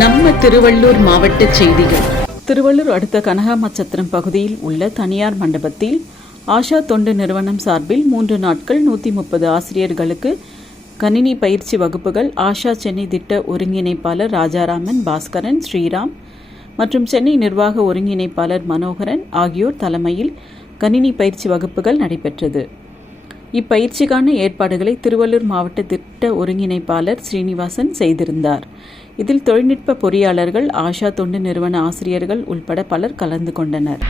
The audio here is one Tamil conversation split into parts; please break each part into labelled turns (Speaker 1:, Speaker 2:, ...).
Speaker 1: நம்ம திருவள்ளூர் மாவட்ட செய்திகள். திருவள்ளூர் அடுத்த கனகாமச்சத்திரம் பகுதியில் உள்ள தனியார் மண்டபத்தில் ஆஷா தொண்டு நிறுவனம் சார்பில் மூன்று நாட்கள் நூற்றி முப்பது ஆசிரியர்களுக்கு கணினி பயிற்சி வகுப்புகள் ஆஷா சென்னை திட்ட ஒருங்கிணைப்பாளர் ராஜாராமன் பாஸ்கரன் ஸ்ரீராம் மற்றும் சென்னை நிர்வாக ஒருங்கிணைப்பாளர் மனோகரன் ஆகியோர் தலைமையில் கணினி பயிற்சி வகுப்புகள் நடைபெற்றது. இப்பயிற்சிக்கான ஏற்பாடுகளை திருவள்ளூர் மாவட்ட திட்ட ஒருங்கிணைப்பாளர் ஸ்ரீனிவாசன் செய்திருந்தார். இதில் தொழில்நுட்ப பொறியாளர்கள் ஆஷா தொண்டு நிறுவன ஆசிரியர்கள் உள்பட பலர் கலந்து கொண்டனர்.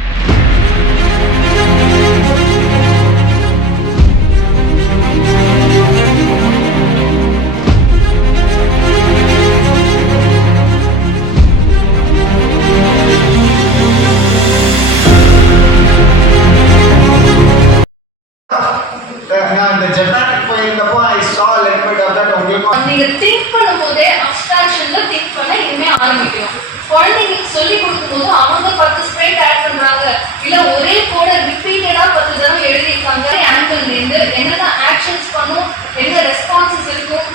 Speaker 2: நான் இந்த ஜப்பானுக்கு போயிருந்தப்போ ஐ saw a little bit of உங்களுக்கு
Speaker 3: நீங்க திங்க் பண்ணும்போதே அப்ஸ்ட்ராக்ஷன்ல திங்க் பண்ண இனிமே ஆரம்பிக்கணும். குழந்தைங்களுக்கு சொல்லி கொடுக்கும்போது அவங்க பத்து ஸ்ப்ரைட் ஆட் பண்றாங்க. இல்ல ஒரே கோட ரிப்பீட்டடா பத்து தடவை எழுதியிருக்காங்க. ஆங்கிள் இருந்து என்னென்ன ஆக்ஷன்ஸ் பண்ணும் என்ன ரெஸ்பான்சஸ் இருக்கும்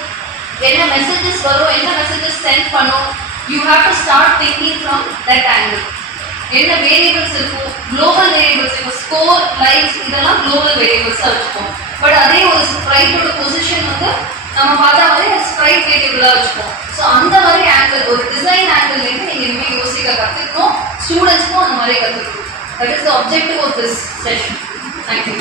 Speaker 3: என்ன மெசேஜஸ் வரும் என்ன மெசேஜஸ் சென்ட் பண்ணும். You have to start thinking from that angle என்ன வேரியபிள்ஸ் இருக்கும்? குளோபல் வேரியபிள்ஸ் இருக்கும் ஸ்கோர் லைக்ஸ் இதெல்லாம் குளோபல் வேரியபிள்ஸாக இருக்கும் பட் அதே ஒரு ஸ்ப்ரைட்டோட பொசிஷன் வந்து நம்ம பார்த்தா வந்து ஸ்ப்ரைட் வேரியபிளாக வச்சுப்போம். ஸோ அந்த மாதிரி ஆங்கிள் ஒரு டிசைன் ஆங்கிள்லேருந்து நீங்கள் இனிமேல் யோசிக்க கற்றுக்கணும் ஸ்டூடெண்ட்ஸ்க்கும் அந்த மாதிரி கற்றுக்கணும் that is the objective of this session thank you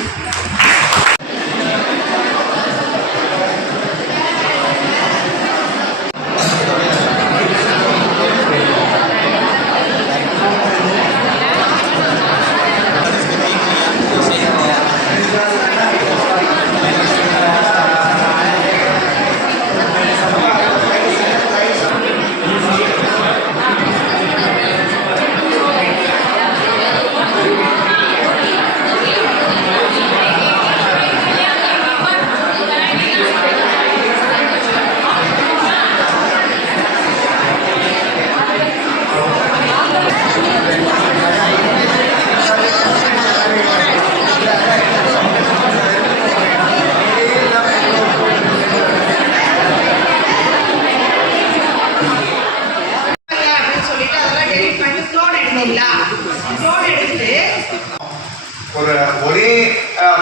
Speaker 2: ஒரு ஒரே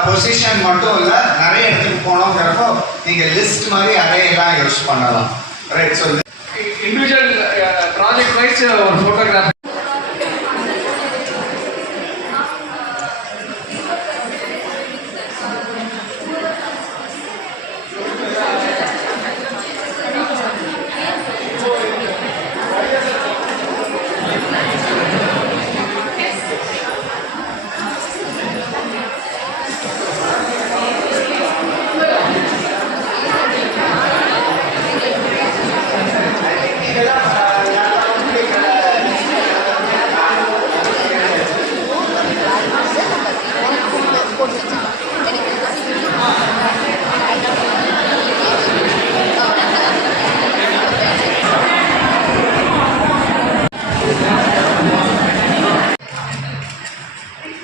Speaker 2: பொசிஷன் மட்டும் இல்ல நிறைய இடத்துக்கு போனோங்கிறப்போ நீங்க லிஸ்ட் மாதிரி அறையெல்லாம் யூஸ் பண்ணலாம். Right so
Speaker 4: individual project wise ஒரு ஃபோட்டோகிராஃபி